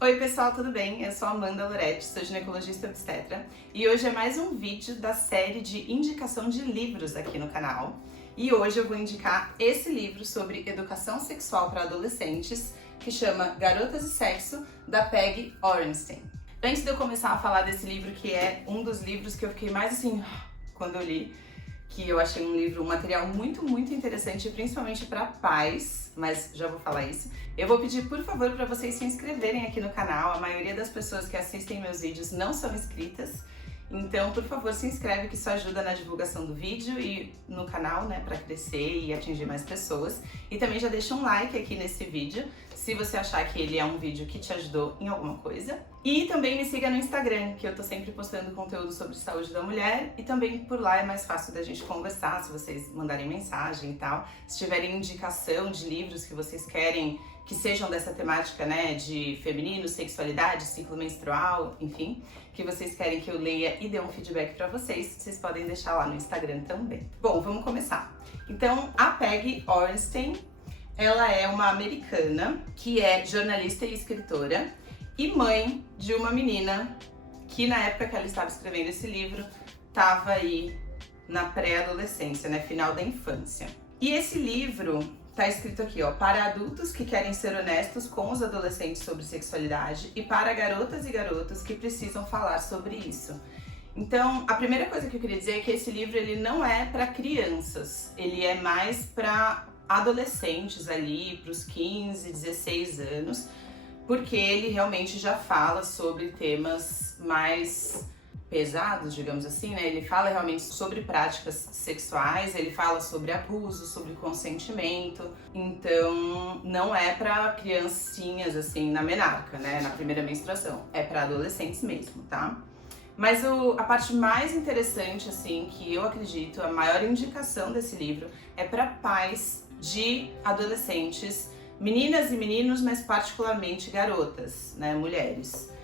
Oi pessoal, tudo bem? Eu sou a Amanda Loretti, sou ginecologista obstetra e hoje é mais um vídeo da série de indicação de livros aqui no canal. E hoje eu vou indicar esse livro sobre educação sexual para adolescentes que chama Garotas e Sexo, da Peggy Orenstein. Antes de eu começar a falar desse livro, que é um dos livros que eu fiquei mais assim quando eu li, que eu achei um material muito interessante, principalmente para pais, mas já vou falar isso. Eu vou pedir, por favor, para vocês se inscreverem aqui no canal. A maioria das pessoas que assistem meus vídeos não são inscritas, então, por favor, se inscreve, que isso ajuda na divulgação do vídeo e no canal, né, para crescer e atingir mais pessoas. E também já deixa um like aqui nesse vídeo, se você achar que ele é um vídeo que te ajudou em alguma coisa. E também me siga no Instagram, que eu tô sempre postando conteúdo sobre saúde da mulher, e também por lá é mais fácil da gente conversar, se vocês mandarem mensagem e tal. Se tiverem indicação de livros que vocês querem que sejam dessa temática, né, de feminino, sexualidade, ciclo menstrual, enfim, que vocês querem que eu leia e dê um feedback pra vocês podem deixar lá no Instagram também. Bom, vamos começar. Então, a Peggy Orenstein, ela é uma americana que é jornalista e escritora e mãe de uma menina que, na época que ela estava escrevendo esse livro, estava aí na pré-adolescência, né, final da infância. E esse livro tá escrito aqui, ó, para adultos que querem ser honestos com os adolescentes sobre sexualidade e para garotas e garotos que precisam falar sobre isso. Então, a primeira coisa que eu queria dizer é que esse livro ele não é para crianças, ele é mais para adolescentes ali, para os 15, 16 anos, porque ele realmente já fala sobre temas mais pesados, digamos assim, né? Ele fala realmente sobre práticas sexuais, ele fala sobre abuso, sobre consentimento, então não é para criancinhas assim na menarca, né? Na primeira menstruação, é para adolescentes mesmo, tá? Mas a parte mais interessante, assim, que eu acredito, a maior indicação desse livro é para pais de adolescentes, meninas e meninos, mas particularmente garotas, né? Mulheres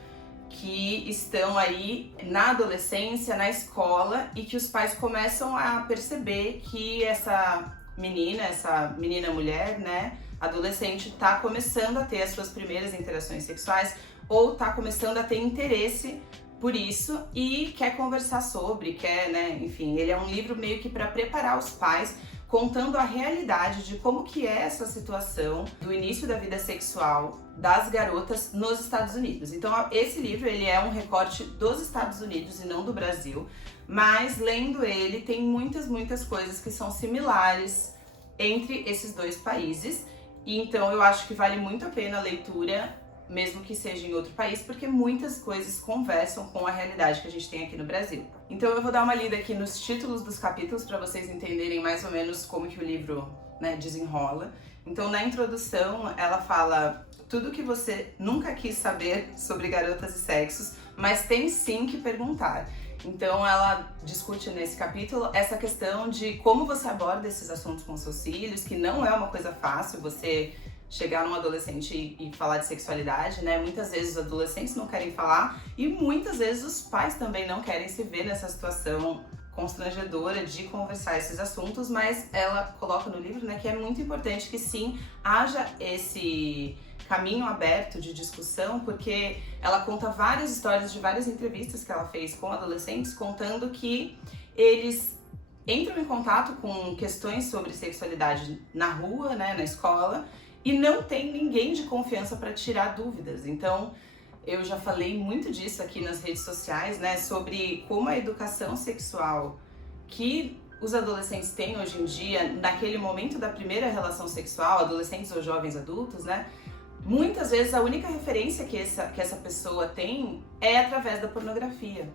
que estão aí na adolescência, na escola, e que os pais começam a perceber que essa menina mulher, né, adolescente, tá começando a ter as suas primeiras interações sexuais ou tá começando a ter interesse por isso e quer conversar sobre, né, enfim, ele é um livro meio que para preparar os pais, contando a realidade de como que é essa situação do início da vida sexual das garotas nos Estados Unidos. Então esse livro ele é um recorte dos Estados Unidos e não do Brasil, mas lendo ele tem muitas coisas que são similares entre esses dois países, e então eu acho que vale muito a pena a leitura, mesmo que seja em outro país, porque muitas coisas conversam com a realidade que a gente tem aqui no Brasil. Então eu vou dar uma lida aqui nos títulos dos capítulos para vocês entenderem mais ou menos como que o livro, né, desenrola. Então na introdução ela fala tudo que você nunca quis saber sobre garotas e sexos, mas tem sim que perguntar. Então ela discute nesse capítulo essa questão de como você aborda esses assuntos com seus filhos, que não é uma coisa fácil você chegar num adolescente e falar de sexualidade, né? Muitas vezes os adolescentes não querem falar e muitas vezes os pais também não querem se ver nessa situação constrangedora de conversar esses assuntos, mas ela coloca no livro, né, que é muito importante que sim, haja esse caminho aberto de discussão, porque ela conta várias histórias de várias entrevistas que ela fez com adolescentes, contando que eles entram em contato com questões sobre sexualidade na rua, né, na escola, e não tem ninguém de confiança para tirar dúvidas. Então, eu já falei muito disso aqui nas redes sociais, né, sobre como a educação sexual que os adolescentes têm hoje em dia, naquele momento da primeira relação sexual, adolescentes ou jovens adultos, né, muitas vezes a única referência que essa pessoa tem é através da pornografia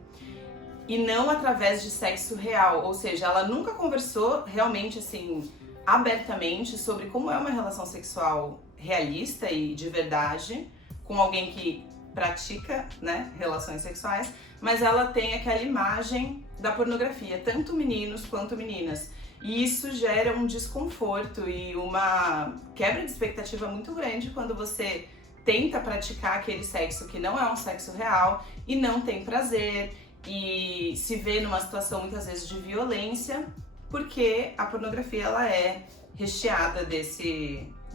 e não através de sexo real, ou seja, ela nunca conversou realmente assim abertamente sobre como é uma relação sexual realista e de verdade com alguém que pratica, né, relações sexuais, mas ela tem aquela imagem da pornografia, tanto meninos quanto meninas. E isso gera um desconforto e uma quebra de expectativa muito grande quando você tenta praticar aquele sexo que não é um sexo real e não tem prazer e se vê numa situação muitas vezes de violência, porque a pornografia ela é recheada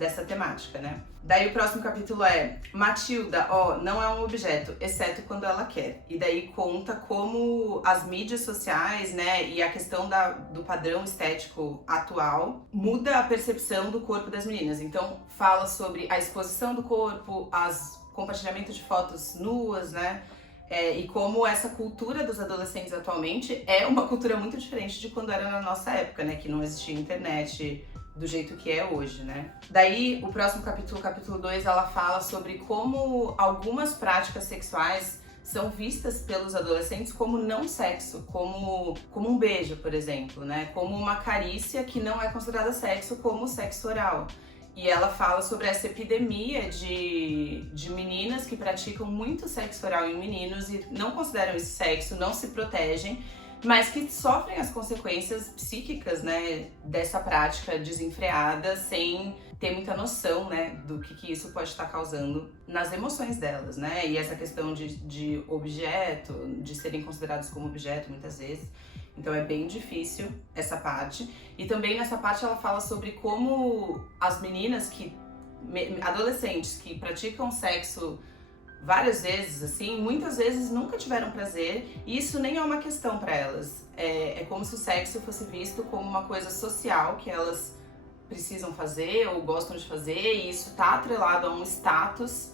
dessa temática, né? Daí o próximo capítulo é Matilda, não é um objeto, exceto quando ela quer. E daí conta como as mídias sociais, né, e a questão do padrão estético atual muda a percepção do corpo das meninas. Então fala sobre a exposição do corpo, compartilhamento de fotos nuas, né? E como essa cultura dos adolescentes atualmente é uma cultura muito diferente de quando era na nossa época, né? Que não existia internet do jeito que é hoje, né? Daí, o próximo capítulo, capítulo 2, ela fala sobre como algumas práticas sexuais são vistas pelos adolescentes como não sexo, como um beijo, por exemplo, né? Como uma carícia que não é considerada sexo, como sexo oral. E ela fala sobre essa epidemia de meninas que praticam muito sexo oral em meninos e não consideram isso sexo, não se protegem, mas que sofrem as consequências psíquicas, né, dessa prática desenfreada, sem ter muita noção, né, do que isso pode estar causando nas emoções delas, né? E essa questão de objeto, de serem considerados como objeto muitas vezes. Então é bem difícil essa parte. E também nessa parte ela fala sobre como as meninas adolescentes que praticam sexo várias vezes, assim, muitas vezes nunca tiveram prazer, e isso nem é uma questão para elas. É como se o sexo fosse visto como uma coisa social que elas precisam fazer ou gostam de fazer, e isso tá atrelado a um status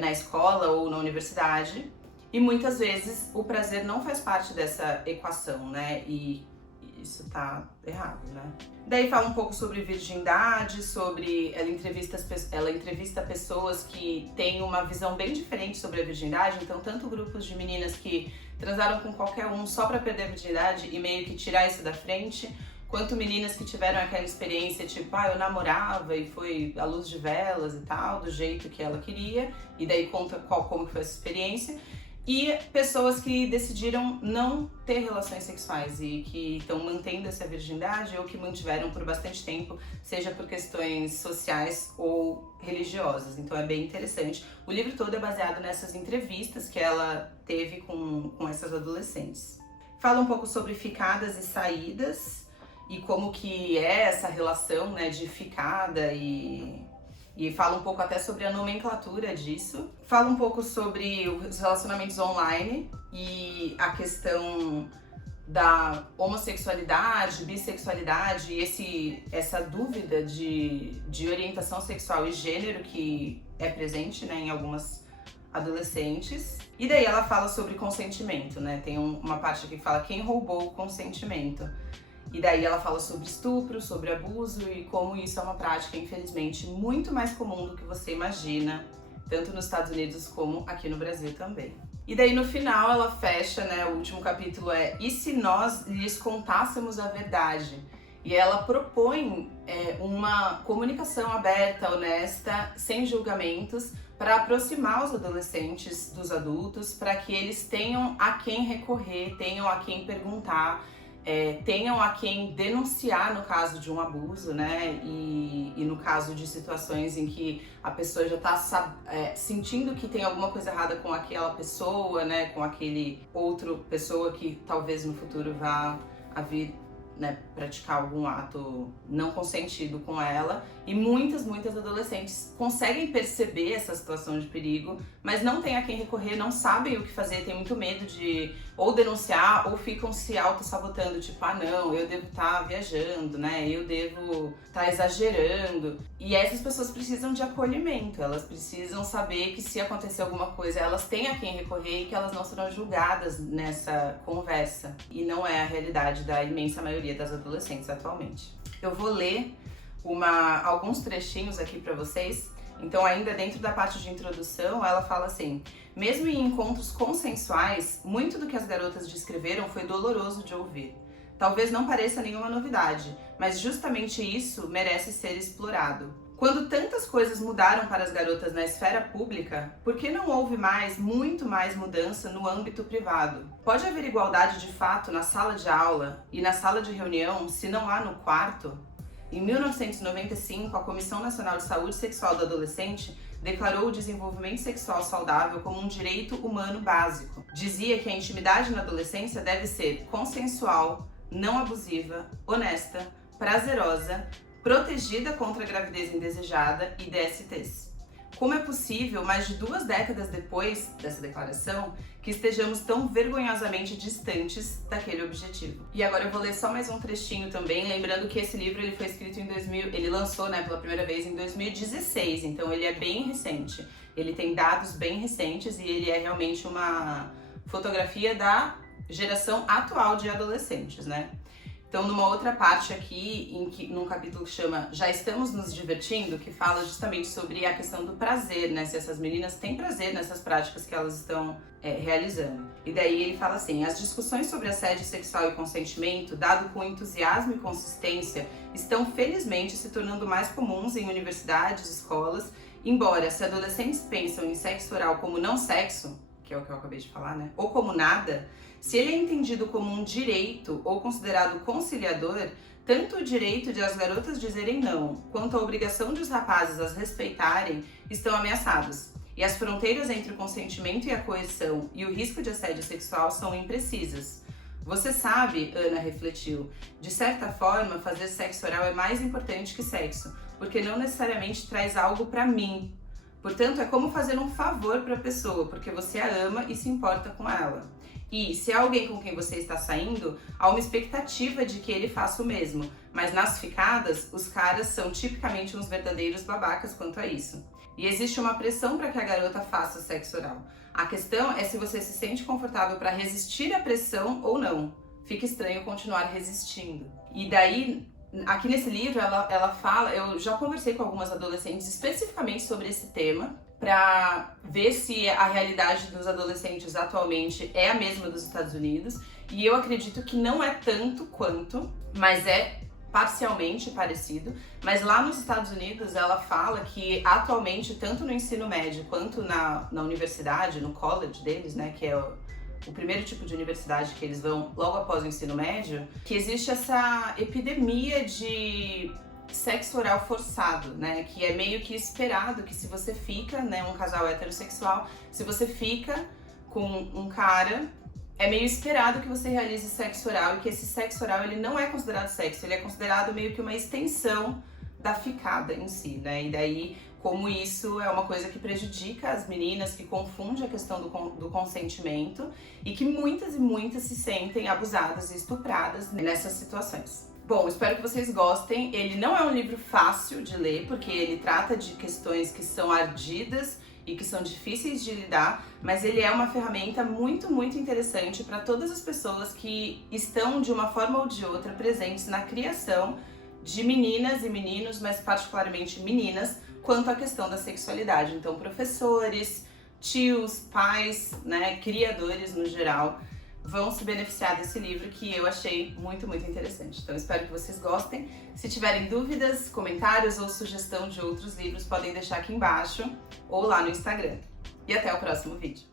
na escola ou na universidade. E muitas vezes o prazer não faz parte dessa equação, né? E isso tá errado, né? Daí fala um pouco sobre virgindade, ela entrevista pessoas que têm uma visão bem diferente sobre a virgindade, então tanto grupos de meninas que transaram com qualquer um só pra perder a virgindade e meio que tirar isso da frente, quanto meninas que tiveram aquela experiência tipo, eu namorava e foi à luz de velas e tal, do jeito que ela queria, e daí conta como que foi essa experiência. E pessoas que decidiram não ter relações sexuais e que estão mantendo essa virgindade ou que mantiveram por bastante tempo, seja por questões sociais ou religiosas. Então é bem interessante. O livro todo é baseado nessas entrevistas que ela teve com essas adolescentes. Fala um pouco sobre ficadas e saídas e como que é essa relação, né, de ficada e fala um pouco até sobre a nomenclatura disso. Fala um pouco sobre os relacionamentos online e a questão da homossexualidade, bissexualidade e essa dúvida de orientação sexual e gênero que é presente, né, em algumas adolescentes. E daí ela fala sobre consentimento, né? Tem uma parte que fala quem roubou o consentimento. E daí ela fala sobre estupro, sobre abuso e como isso é uma prática, infelizmente, muito mais comum do que você imagina, tanto nos Estados Unidos como aqui no Brasil também. E daí no final ela fecha, né, o último capítulo e se nós lhes contássemos a verdade? E ela propõe uma comunicação aberta, honesta, sem julgamentos, para aproximar os adolescentes dos adultos, para que eles tenham a quem recorrer, tenham a quem perguntar, tenham a quem denunciar no caso de um abuso, né? E no caso de situações em que a pessoa já está sentindo que tem alguma coisa errada com aquela pessoa, né? Com aquele outro pessoa que talvez no futuro vá vir, né, praticar algum ato não consentido com ela. E muitas adolescentes conseguem perceber essa situação de perigo, mas não tem a quem recorrer, não sabem o que fazer, tem muito medo de ou denunciar ou ficam se auto-sabotando, tipo, não, eu devo estar viajando, né, eu devo estar exagerando. E essas pessoas precisam de acolhimento, elas precisam saber que se acontecer alguma coisa, elas têm a quem recorrer e que elas não serão julgadas nessa conversa. E não é a realidade da imensa maioria das adolescentes atualmente. Eu vou ler alguns trechinhos aqui para vocês. Então, ainda dentro da parte de introdução, ela fala assim: mesmo em encontros consensuais, muito do que as garotas descreveram foi doloroso de ouvir. Talvez não pareça nenhuma novidade, mas justamente isso merece ser explorado. Quando tantas coisas mudaram para as garotas na esfera pública, por que não houve muito mais mudança no âmbito privado? Pode haver igualdade de fato na sala de aula e na sala de reunião, se não há no quarto? Em 1995, a Comissão Nacional de Saúde Sexual do Adolescente declarou o desenvolvimento sexual saudável como um direito humano básico. Dizia que a intimidade na adolescência deve ser consensual, não abusiva, honesta, prazerosa, protegida contra a gravidez indesejada e DSTs. Como é possível, mais de 2 décadas depois dessa declaração, que estejamos tão vergonhosamente distantes daquele objetivo? E agora eu vou ler só mais um trechinho também, lembrando que esse livro ele foi escrito em ele lançou, né, pela primeira vez em 2016, então ele é bem recente. Ele tem dados bem recentes e ele é realmente uma fotografia da geração atual de adolescentes, né? Então, numa outra parte aqui, num capítulo que chama Já Estamos Nos Divertindo, que fala justamente sobre a questão do prazer, né? Se essas meninas têm prazer nessas práticas que elas estão realizando. E daí ele fala assim, as discussões sobre assédio sexual e consentimento, dado com entusiasmo e consistência, estão felizmente se tornando mais comuns em universidades, escolas, embora se adolescentes pensam em sexo oral como não sexo, que é o que eu acabei de falar, né? Ou como nada, se ele é entendido como um direito ou considerado conciliador, tanto o direito de as garotas dizerem não, quanto a obrigação de os rapazes as respeitarem, estão ameaçados. E as fronteiras entre o consentimento e a coerção e o risco de assédio sexual são imprecisas. Você sabe, Ana refletiu, de certa forma, fazer sexo oral é mais importante que sexo, porque não necessariamente traz algo pra mim. Portanto, é como fazer um favor para a pessoa, porque você a ama e se importa com ela. E, se é alguém com quem você está saindo, há uma expectativa de que ele faça o mesmo. Mas nas ficadas, os caras são tipicamente uns verdadeiros babacas quanto a isso. E existe uma pressão para que a garota faça sexo oral. A questão é se você se sente confortável para resistir à pressão ou não. Fica estranho continuar resistindo. E daí, aqui nesse livro, ela fala, eu já conversei com algumas adolescentes especificamente sobre esse tema, para ver se a realidade dos adolescentes atualmente é a mesma dos Estados Unidos, e eu acredito que não é tanto quanto, mas é parcialmente parecido. Mas lá nos Estados Unidos ela fala que atualmente, tanto no ensino médio quanto na universidade, no college deles, né, que é o primeiro tipo de universidade que eles vão logo após o ensino médio, que existe essa epidemia de sexo oral forçado, né, que é meio que esperado que se você fica, né, um casal heterossexual, se você fica com um cara, é meio esperado que você realize sexo oral e que esse sexo oral ele não é considerado sexo, ele é considerado meio que uma extensão da ficada em si, né, e daí como isso é uma coisa que prejudica as meninas, que confunde a questão do consentimento e que muitas e muitas se sentem abusadas e estupradas nessas situações. Bom, espero que vocês gostem. Ele não é um livro fácil de ler, porque ele trata de questões que são ardidas e que são difíceis de lidar, mas ele é uma ferramenta muito, muito interessante para todas as pessoas que estão, de uma forma ou de outra, presentes na criação de meninas e meninos, mas particularmente meninas, quanto à questão da sexualidade. Então, professores, tios, pais, né, criadores no geral, vão se beneficiar desse livro que eu achei muito, muito interessante. Então, espero que vocês gostem. Se tiverem dúvidas, comentários ou sugestão de outros livros, podem deixar aqui embaixo ou lá no Instagram. E até o próximo vídeo.